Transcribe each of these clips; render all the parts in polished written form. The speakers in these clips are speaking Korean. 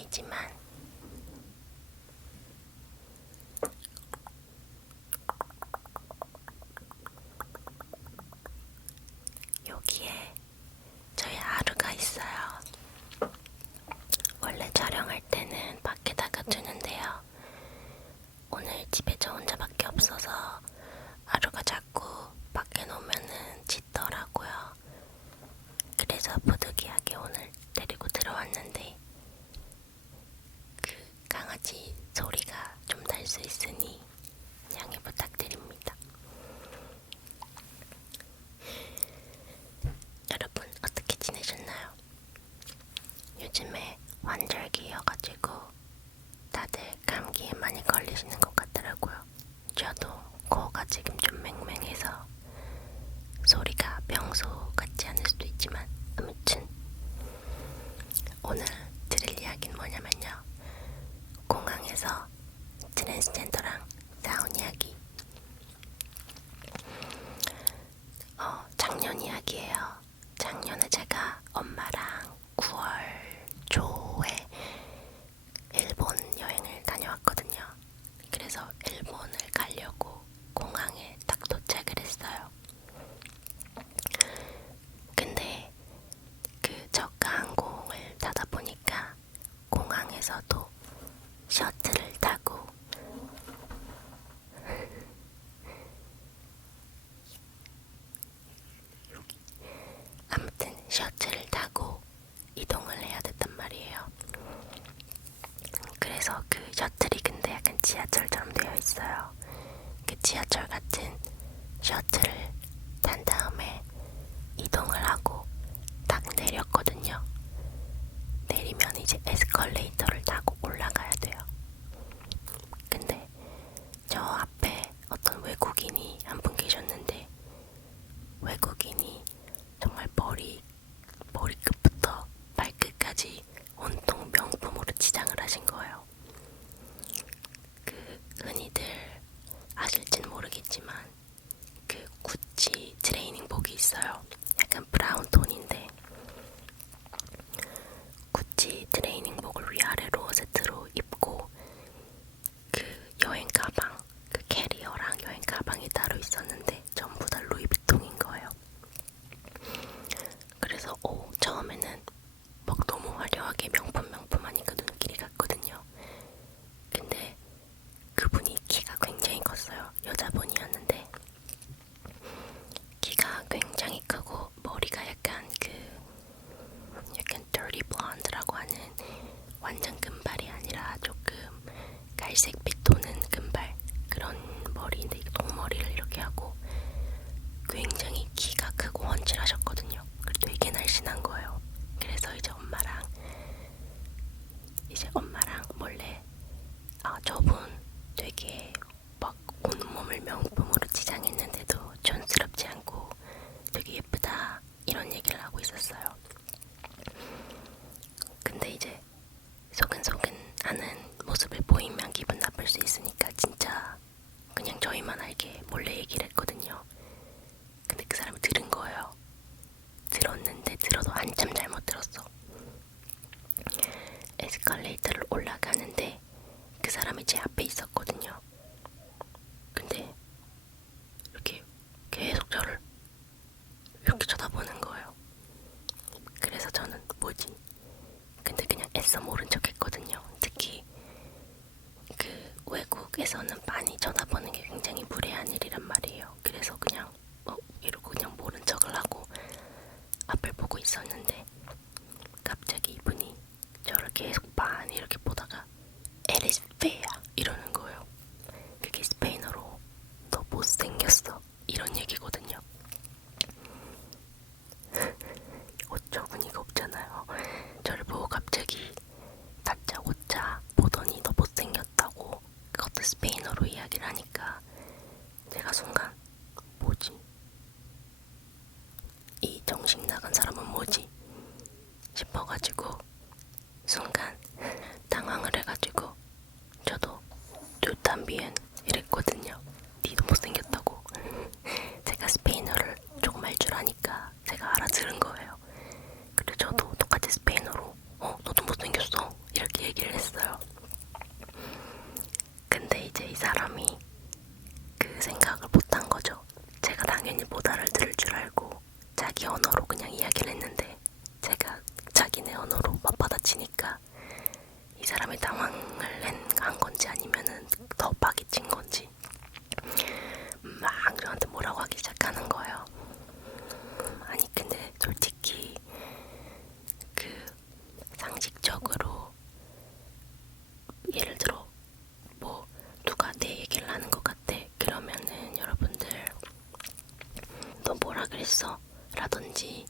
보이지만 여기에 저희 하루가 있어요. 원래 촬영할 때는 밖에다가 두는데요. 오늘 집에 저 혼자밖에 없어서 하루가 자꾸 밖에 놓으면은 짖더라고요. 그래서 부득이하게 오늘 데리고 들어왔는데 그 강아지 소리가 좀 날 수 있으니 양해 부탁드립니다. 여러분 어떻게 지내셨나요? 요즘에 환절기여가지고 다들 감기에 많이 걸리시는 것 같더라고요. 저도 코가 지금 좀 맹맹해서 소리가 평소 같지 않을 수도 있지만 아무튼 오늘 들을 이야기는 뭐냐면요. 공항에서 트랜스젠더랑 싸운 이야기. 작년 이야기예요. 작년에 제가 엄마랑 9월 초에 일본 여행을 다녀왔거든요. 그래서 일본을 가려고 공항에 딱 도착을 했어요. 근데 그 저가 항공을 타다 보니까 공항에서도 셔틀을 타고 아무튼 셔틀을 타고 이동을 해야 됐단 말이에요. 그래서 그 셔틀이 근데 약간 지하철처럼 되어 있어요. 그 지하철 같은 셔틀을 탄 다음에 이동을 하고 딱 내렸거든요. 내리면 이제 에스컬레이터를 타고 올라가야 돼요. 근데 저 앞에 어떤 외국인이 한 분 계셨는데 외국인이 정말 머리끝부터 발끝까지 온통 명품으로 치장을 하신 거예요. 그 흔히들 아실진 모르겠지만 그 구찌 트레이닝복이 있어요. 약간 브라운 톤인데 구찌 트레이닝복을 위아래로 세트로 입고 그 여행 가방, 그 캐리어랑 여행 가방이 따로 있었는데 전부 다 루이비통인 거예요. 그래서 처음에는 막 너무 화려하게 명품하니까 눈길이 갔거든요. 근데 그분이 키가 굉장히 컸어요. 여자분이었는데 키가 굉장히 크고 머리가 약간 dirty blonde라고 하는 완전 금발이 아니라 조금 갈색빛 도는 금발 그런 머리인데 동머리를 이렇게 하고 굉장히 키가 크고 훤칠하셨거든요. 그리고 되게 날씬한 거예요. 그래서 이제 엄마랑 몰래 저분 되게 막 온몸을 명품으로 치장했는데도 촌스럽지 않고 되게 예쁘다 이런 얘기를 하고 있었어요. 근데 이제 소근소근 하는 모습을 보이면 기분 나쁠 수 있으니까 진짜 그냥 저희만 알게 몰래 얘기를 했거든요. 근데 그 사람이 들은 거예요. 들었는데 들어도 한참 잘못 들었어. 에스컬레이터를 올라가는데 그 사람이 제 앞에 있었거든요. 근데 이렇게 계속 저를 이렇게 쳐다보는 거예요. 그래서 저는 뭐지? 근데 그냥 애써 모른 척 했거든요. 특히 그 외국에서는 많이 쳐다보는 게 굉장히 무례한 일이란 말이에요. 그래서 그냥 이러고 그냥 모른 척을 하고 앞을 보고 있었는데 갑자기 이분이 저를 계속 빤히 이렇게 보다가 에리스 페야 이러는 거예요. 그게 스페인어로 너 못생겼어 이런 얘기거든요. 어처구니가 없잖아요. 저를 보고 갑자기 다짜고짜 보더니 너 못생겼다고 그것도 스페인어로 이야기를 하니까 제가 순간 뭐지? 이 정신 나간 사람은 뭐지? 싶어가지고 순간 당황을 해가지고 저도 있어? 라든지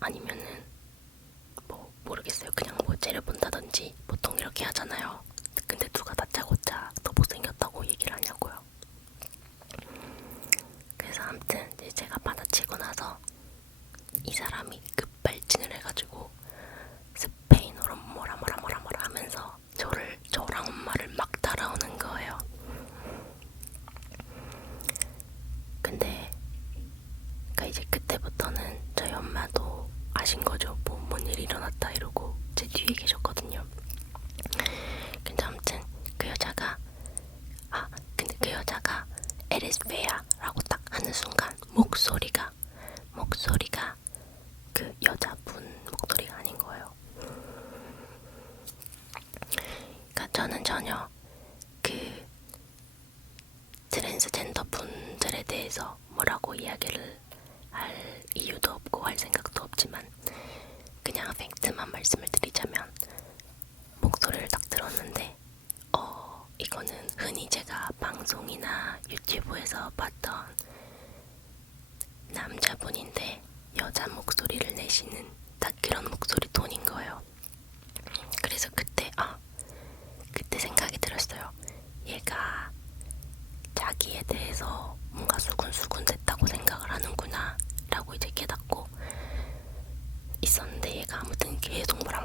아니면은 뭐 모르겠어요. 그냥 뭐 째려본다든지 보통 이렇게 하잖아요. 근데 누가 다짜고짜 더 못생겼다고 얘기를 하냐고요. 그래서 아무튼 이제 제가 받아치고 나서 이 사람이 급발진을 해가지고 스페인어로 뭐라 하면서 저랑 엄마를 막 따라오는 거예요. 근데 그러니까 이제 그때부터는 저희 엄마도 아신 거죠. 뭔 일이 일어났다 이러고 제 뒤에 계셨거든요. 근데 아무튼 그 여자가 근데 그 여자가 에리스페아라고 딱 하는 순간 목소리가 그 여자분 목소리가 아닌 거예요. 그러니까 저는 전혀 그 트랜스젠더 분들에 대해서 뭐라고 이야기를 할 이유도 없고 할 생각도 없지만 그냥 팩트만 말씀을 드리자면 목소리를 딱 들었는데 이거는 흔히 제가 방송이나 유튜브에서 봤던 남자분인데 여자 목소리를 내시는 딱 그런 목소리 톤인 거예요. 그래서 그때 생각이 들었어요. 얘가 자기에 대해서 뭔가 수근수근 됐다고 생각을 하는구나 라고 이제 깨닫고 있었는데 얘가 아무튼 계속 뭐라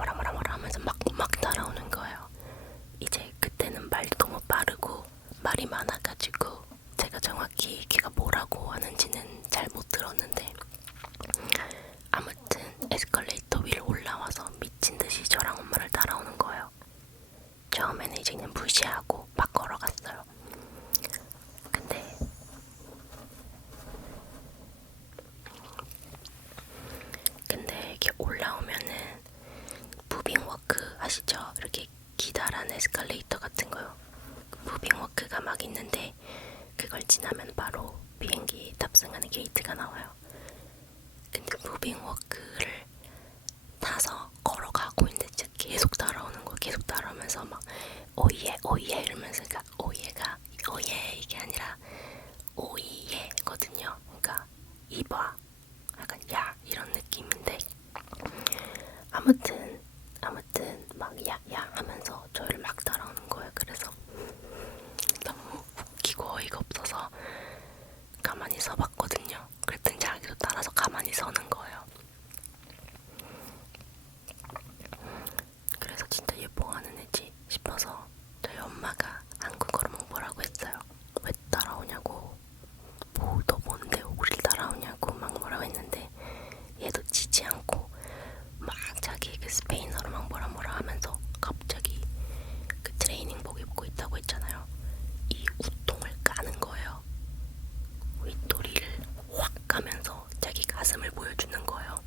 하면서 막 따라오는 거예요. 이제 그때는 말이 너무 빠르고 말이 많아가지고 제가 정확히 걔가 뭐라고 하는지는 잘 못 들었는데 아무튼 에스컬레이터 위로 올라와서 미친듯이 저랑 엄마를 따라오는 거예요. 처음에는 이제 그냥 무시하고 막 걸어갔어요. 근데 이렇게 올라오면은 무빙워크 아시죠? 이렇게 기다란 에스컬레이터 같은 거요. 무빙워크가 막 있는데 그걸 지나면 바로 비행기 탑승하는 게이트가 나와요. 근데 무빙워크를 타서 걸어가고 있는데 진짜 계속 따라오는 거예요. 계속 따라오면서 막 오예 이러면서 그러니까 오예가 오예 이게 아니라 오이예거든요. 그러니까 이봐 약간 야 이런 느낌인데 아무튼 막 야 하면서 저희를 막 따라오는 거예요. 그래서 너무 웃기고 어이가 없어서 가만히 서봤거든요. 그랬더니 자기도 따라서 가만히 서는 거예요. 그래서 진짜 얘 뭐하는 애지 싶어서 저희 엄마가 한국어로 뭐라고 했어요. 왜 따라오냐고, 뭐 너 뭔데 우릴 따라오냐고 막 뭐라고 했는데 얘도 지지 않고 막 자기 그 스페인어로 막 뭐라 하면서 갑자기 그 트레이닝복 입고 있다고 했잖아요. 이 우통을 까는 거예요. 윗도리를 확 까면서 자기 가슴을 보여주는 거예요.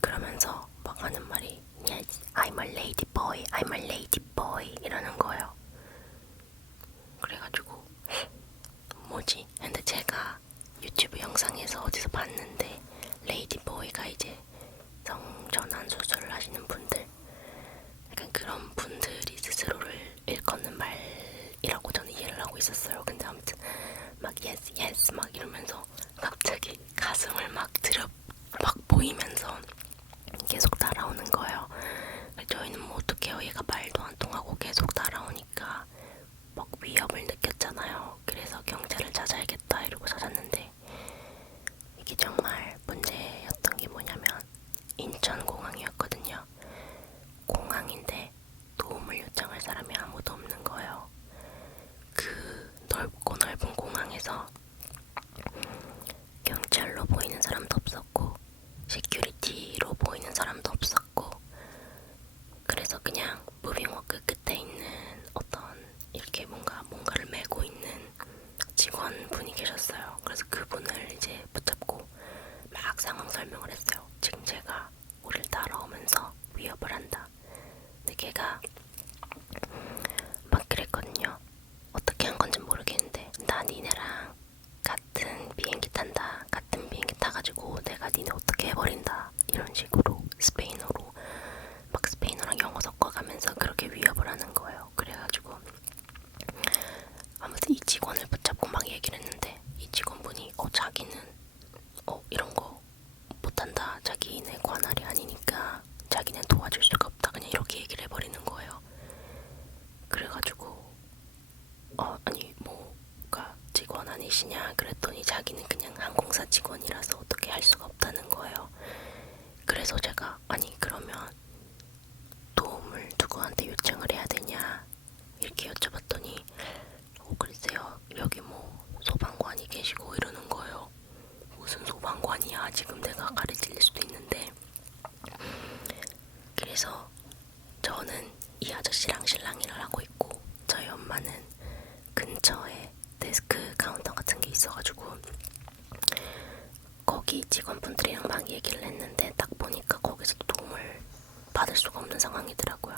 그러면서 막 하는 말이 Yes, I'm a lady boy, I'm a lady boy 이러는 거예요. 그래가지고 뭐지? 근데 제가 유튜브 영상에서 어디서 봤는데 레이디 보이가 이제 성전환 수술을 하시는 분들 약간 그런 분들이 스스로를 일컫는 말이라고 저는 이해를 하고 있었어요. 근데 아무튼 막 yes yes 막 이러면서 갑자기 가슴을 막 보이면서 계속 따라오는 거예요. 저희는 뭐 어떡해요. 얘가 말도 안 통하고 계속 따라오니까 막 위협을 느꼈잖아요. 그래서 경찰을 찾아야겠다 이러고 찾았는데 이게 정말 문제였던 게 뭐냐면 인천공항이었거든요. 공항인데 도움을 요청할 사람이 아무도 없는 거예요. 그 넓고 넓은 공항에서 경찰로 보이는 사람도 없었고 시큐리티로 보이는 사람도 없었고 그래서 그냥 무빙워크 끝에 있는 수가 없다. 그냥 이렇게 얘기를 해버리는 거예요. 그래가지고 아니 뭐가 직원 아니시냐 그랬더니 자기는 그냥 항공사 직원이라서 어떻게 할 수가 없다는 거예요. 그래서 제가 아니 그러면 도움을 누구한테 요청을 해야 되냐 이렇게 여쭤봤더니 글쎄요 여기 뭐 소방관이 계시고 이러는 거예요. 무슨 소방관이야, 지금 내가 가르칠 수도 있는데. 그래서 저는 이 아저씨랑 실랑이를 하고 있고 저희 엄마는 근처에 데스크 카운터 같은 게 있어가지고 거기 직원분들이랑 막 얘기를 했는데 딱 보니까 거기서도 도움을 받을 수가 없는 상황이더라고요.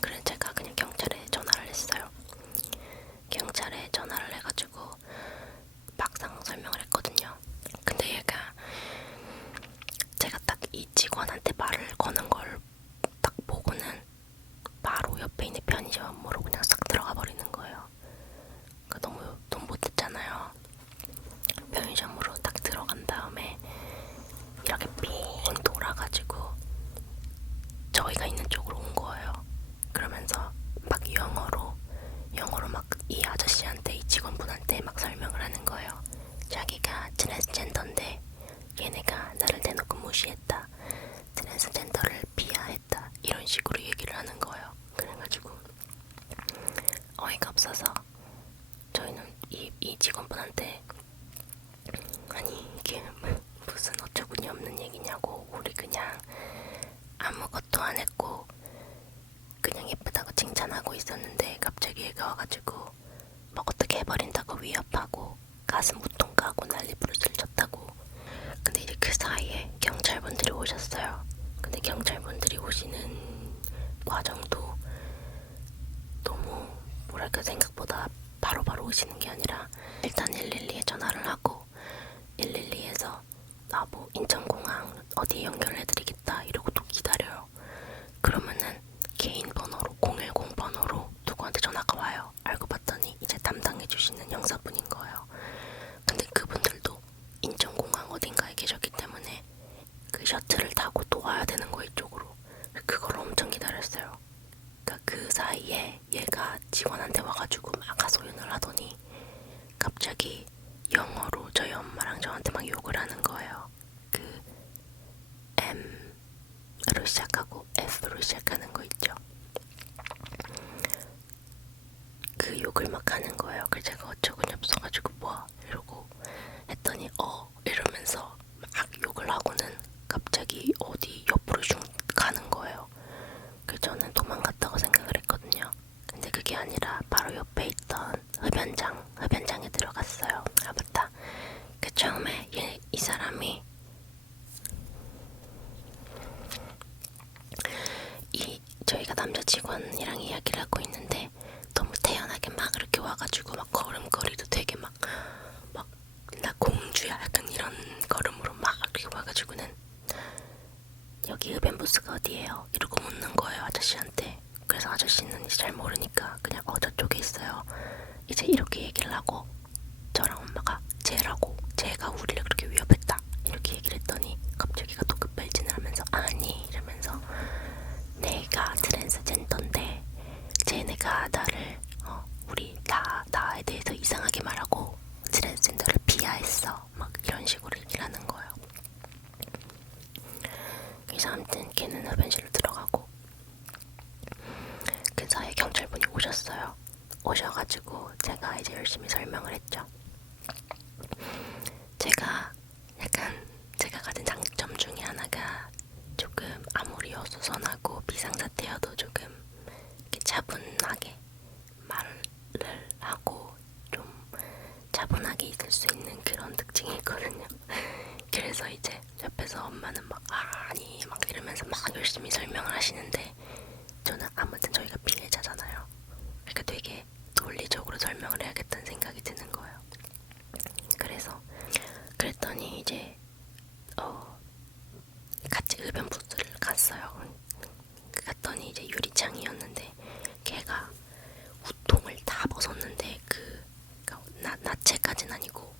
그래서 제가 그냥 경찰에 전화를 했어요. 경찰에 전화를 해가지고 막상 설명을 했거든요. 근데 얘가 제가 딱 이 직원한테 말을 거는 걸 딱 보고는 바로 옆에 있는 편의점으로 그냥 싹 들어가 버리는 거예요. 그러니까 너무 돈 못 듣잖아요. 편의점으로 딱 들어간 다음에 이렇게 삥 돌아가지고 저희가 있는 쪽으로 온 거예요. 그러면서 막 영어로 막 이 아저씨한테 이 직원분한테 막 설명을 하는 거예요. 자기가 트랜스젠더인데 얘네가 나를 대놓고 무시했다. 트랜스젠더를 비하했다. 이런 식으로 얘기를 하는 거예요. 그래가지고 어이가 없어서 저희는 이 직원분한테 아니 이게 무슨 어처구니 없는 얘기냐고, 우리 그냥 아무것도 안 했고 그냥 예쁘다고 칭찬하고 있었는데 갑자기 얘가 와가지고 막 어떻게 해버린다고 위협하고 가슴 우통 까고 난리 부르스를 쳤다고. 근데 이제 그 사이에 경찰분들이 오셨어요. 근데 경찰분들이 오시는 과정도 너무 뭐랄까 생각보다 바로바로 오시는 게 아니라 일단 112에 전화를 하고 112에서 뭐 인천공항 어디에 연결해드리겠다 이러고 또 기다려요. 그러면은 개인 번호로 010 번호로 누구한테 전화가 와요. 알고 봤더니 이제 담당해주시는 형사분인 거예요. 근데 그분들도 인천공항 어딘가에 계셨기 때문에 그 셔틀을 타고 또 와야 되는 거 이쪽으로. 그걸 엄청 기다렸어요. 그러니까 그 사이에 얘가 직원한테 와가지고 막 하소연을 하더니 갑자기 영어로 저희 엄마랑 저한테 막 욕을 하는 거예요. 그 M으로 시작하고 F로 시작하는 거 있죠. 그 욕을 막 하는 거예요. 그래서 제가 어처구니 없어가지고 뭐 이러고 했더니 이러면서 막 욕을 하고는 갑자기 어디 옆으로 슝 가는 거예요. 그래서 저는 도망갔다고 생각을 했거든요. 근데 그게 아니라 바로 옆에 있던 흡연장에 들어갔어요. 아 맞다. 그 처음에 이 사람이 저희가 남자 직원이랑 이야기를 하고 있는데 너무 태연하게 막 이렇게 와가지고 막 걸음걸이도 되게 막 나 공주야 약간 이런 걸음으로 막 이렇게 와가지고는 여기 흡연 부스가 어디예요? 이러고 묻는 거예요 아저씨한테. 그래서 아저씨는 이제 잘 모르니까 그냥 저쪽에 있어요. 이제 이렇게 얘기를 하고 저랑 엄마가 제가 우리를 그렇게 위협했다 이렇게 얘기를 했더니 갑자기가 또 급발진을 하면서 아니 이러면서 내가 트랜스젠더인데 쟤네가 나를 나에 대해서 이상하게 말하고 트랜스젠더를 비하했어 막 이런 식으로 얘기를 하는 거예요. 그래서 아무튼 걔는 흡연실로 들어가고 그 사이에 경찰분이 오셨어요. 오셔가지고 제가 이제 열심히 설명을 했죠. 제가 가진 장점 중에 하나가 조금 아무리 어수선하고 비상사태여도 조금 이렇게 차분하게 말을 하고 좀 차분하게 있을 수 있는 그런 특징이 있거든요. 그래서 이제 옆에서 엄마는 막 아니 막 이러면서 막 열심히 설명을 하시는데 저는 아무튼 저희가 피해자잖아요. 그러니까 되게 논리적으로 설명을 해야겠다는 생각이 드는 거예요. 그랬더니 이제 같이 흡연 부스를 갔어요. 갔더니 이제 유리창이었는데 걔가 우통을 다 벗었는데 그러니까 나체까지는 아니고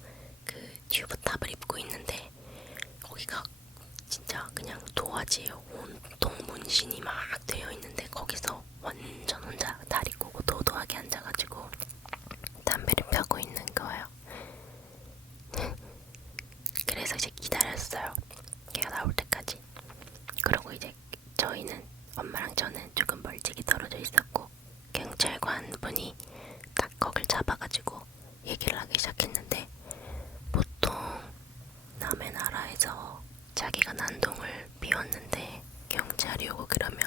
그 튜브 탑을 입고 있는데 거기가 진짜 그냥 도화지에 온통 문신이 막 되어 있는데 거기서 완전 혼자 다리 꼬고 도도하게 앉아가지고 담배를 펴고 있는 거예요. 그래서 이제 기다렸어요. 걔가 나올 때까지. 그러고 이제 저희는 엄마랑 저는 조금 멀찍이 떨어져 있었고 경찰관 분이 딱 거길 잡아가지고 얘기를 하기 시작했는데 보통 남의 나라에서 자기가 난동을 피웠는데 경찰이 오고 그러면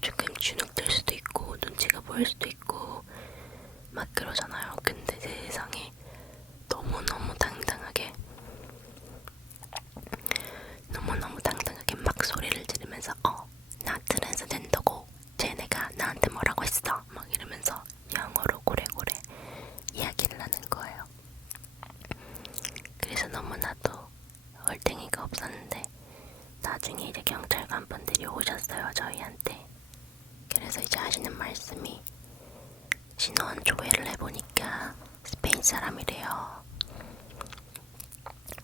조금 주눅들 수도 있고 눈치가 보일 수도 있고 막 그러잖아요. 근데 세상에 너무너무 당당하게 막 소리를 지르면서 나 트랜스젠더고 쟤네가 나한테 뭐라고 했어 막 이러면서 영어로 고래고래 이야기를 하는 거예요. 그래서 너무나도 얼탱이가 없었는데 나중에 이제 경찰관 분들이 오셨어요, 저희한테. 그래서 이제 하시는 말씀이 신원 조회를 해보니까 스페인 사람이래요.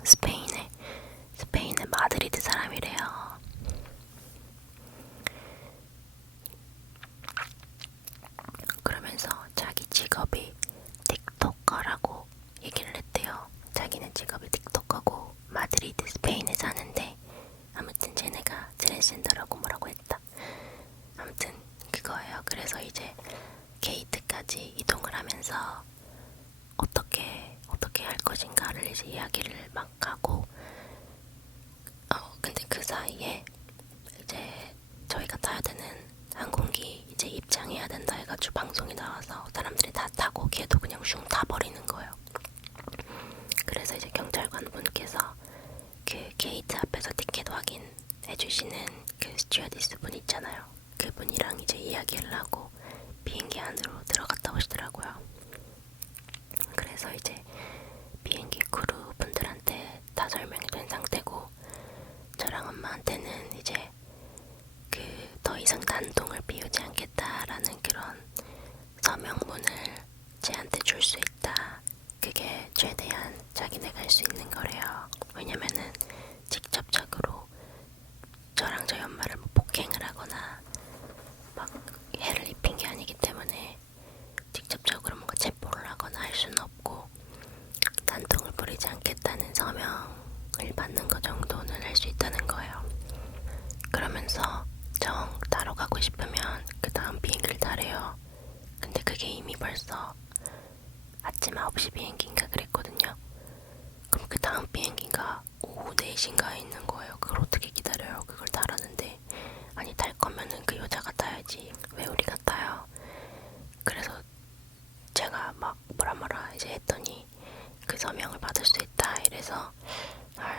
스페인의 마드리드 사람이래요. 그러면서 자기 직업이 틱톡커라고 얘기를 했대요. 자기는 직업이 틱톡커고 마드리드 스페인에 사는데 아무튼 쟤네가 트랜스젠더라고 뭐라고 했다. 아무튼 그거예요. 그래서 이제 게이트까지 이동을 하면서 어떻게 할 것인가를 이제 이야기를 막 하고 근데 그 사이에 이제 저희가 타야 되는 항공기 이제 입장해야 된다 해가지고 방송이 나와서 사람들이 다 타고 걔도 그냥 슝 타버리는 거예요. 그래서 이제 경찰관 분께서 그 게이트 앞에서 티켓 확인해주시는 그 스튜어디스 분 있잖아요. 그분이랑 이제 이야기를 하고 비행기 안으로 들어갔다 오시더라고요. 그래서 이제 비행기 크루 분들한테 다 설명이 된 상태고 저랑 엄마한테는 이제 그 더 이상 난동을 피우지 않겠다라는 그런 서명문을 쟤한테 줄 수 있다. 그게 최대한 자기네가 할 수 있는 거래요. 왜냐면은 직접적으로 저랑 저희 엄마를 뭐 폭행을 하거나 막 해를 입힌 게 아니기 때문에 직접적으로 뭔가 체포를 하거나 할 수는 없고 난동을 부리지 않겠다는 서명을 받는 것 정도는 할 수 있다는 거예요. 그러면서 정 타러 가고 싶으면 그 다음 비행기를 타래요. 근데 그게 이미 벌써 아침 9시 비행기인가 그랬거든요. 그럼 그 다음 비행기가 오후 4시인가에 있는 거예요. 그걸 어떻게 기다려요? 그걸 타라는데 아니 탈 거면은 그 여자가 타야지 왜 우리가 타요? 그래서 제가 막 뭐라 이제 했더니 그 서명을 받을 수 있다 이래서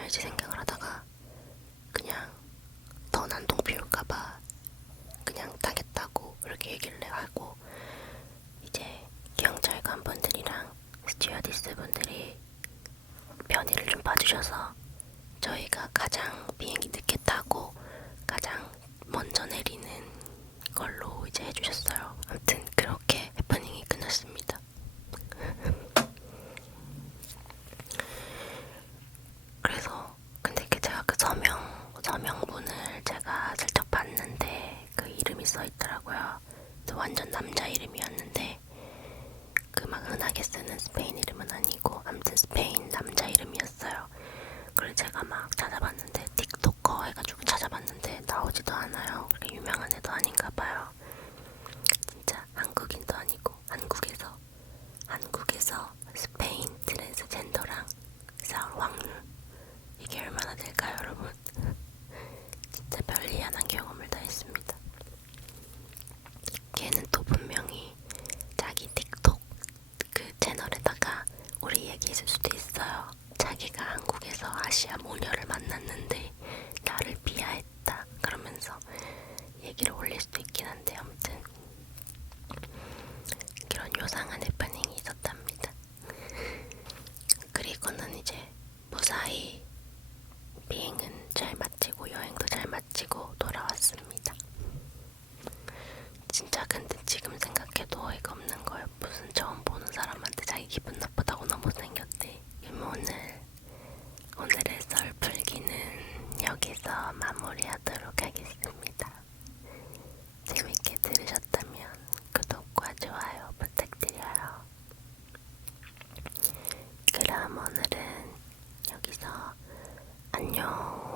이제 생각을 하다가 그냥 더 난동 피울까봐 그냥 타겠다고 이렇게 얘기를 하고 이제 경찰관 분들이랑 스튜어디스 분들이 편의를 좀 봐주셔서 저희가 가장 비행기 늦게 타고 가장 먼저 내리는 걸로 이제 해주셨어요. 아무튼 그렇게 해프닝이 끝났습니다. 그래서 근데 제가 그 서명문을 제가 살짝 봤는데 그 이름이 써있더라고요. 완전 남자 이름이었는데 그 막 흔하게 쓰는 스페인 이름은 아니고 아무튼 스페인 남자 이름이었어요. 그래서 제가 막 찾아봤는데 틱톡커 해가지고 찾아봤는데 나오지도 않아요. 그렇게 유명한 애도 아닌가 봐요. 진짜 한국인도 아니고 한국에서 스페인 트랜스젠더랑 싸울 확률 이게 얼마나 될까요, 여러분? 진짜 별리한한 경험을 다 했습니다. 걔는 또 분명히 자기 틱톡 그 채널에다가 우리 얘기했을 수도 있어요. 자기가 한국에서 아시아 모녀를 만났는데 나를 비하했다 그러면서 얘기를 올릴 수도 있긴 한데 아무튼 그런 요상한 해프닝이 있었답니다. 그리고는 이제 무사히 비행은 잘 마치고 여행도 잘 마치고 돌아왔습니다. 진짜 근데 지금 생각해도 어이가 없는 거예요. 무슨 처음 보는 사람한테 자기 기분 나쁘다고 너무 생겼대. 오늘의 썰풀기는 여기서 안녕.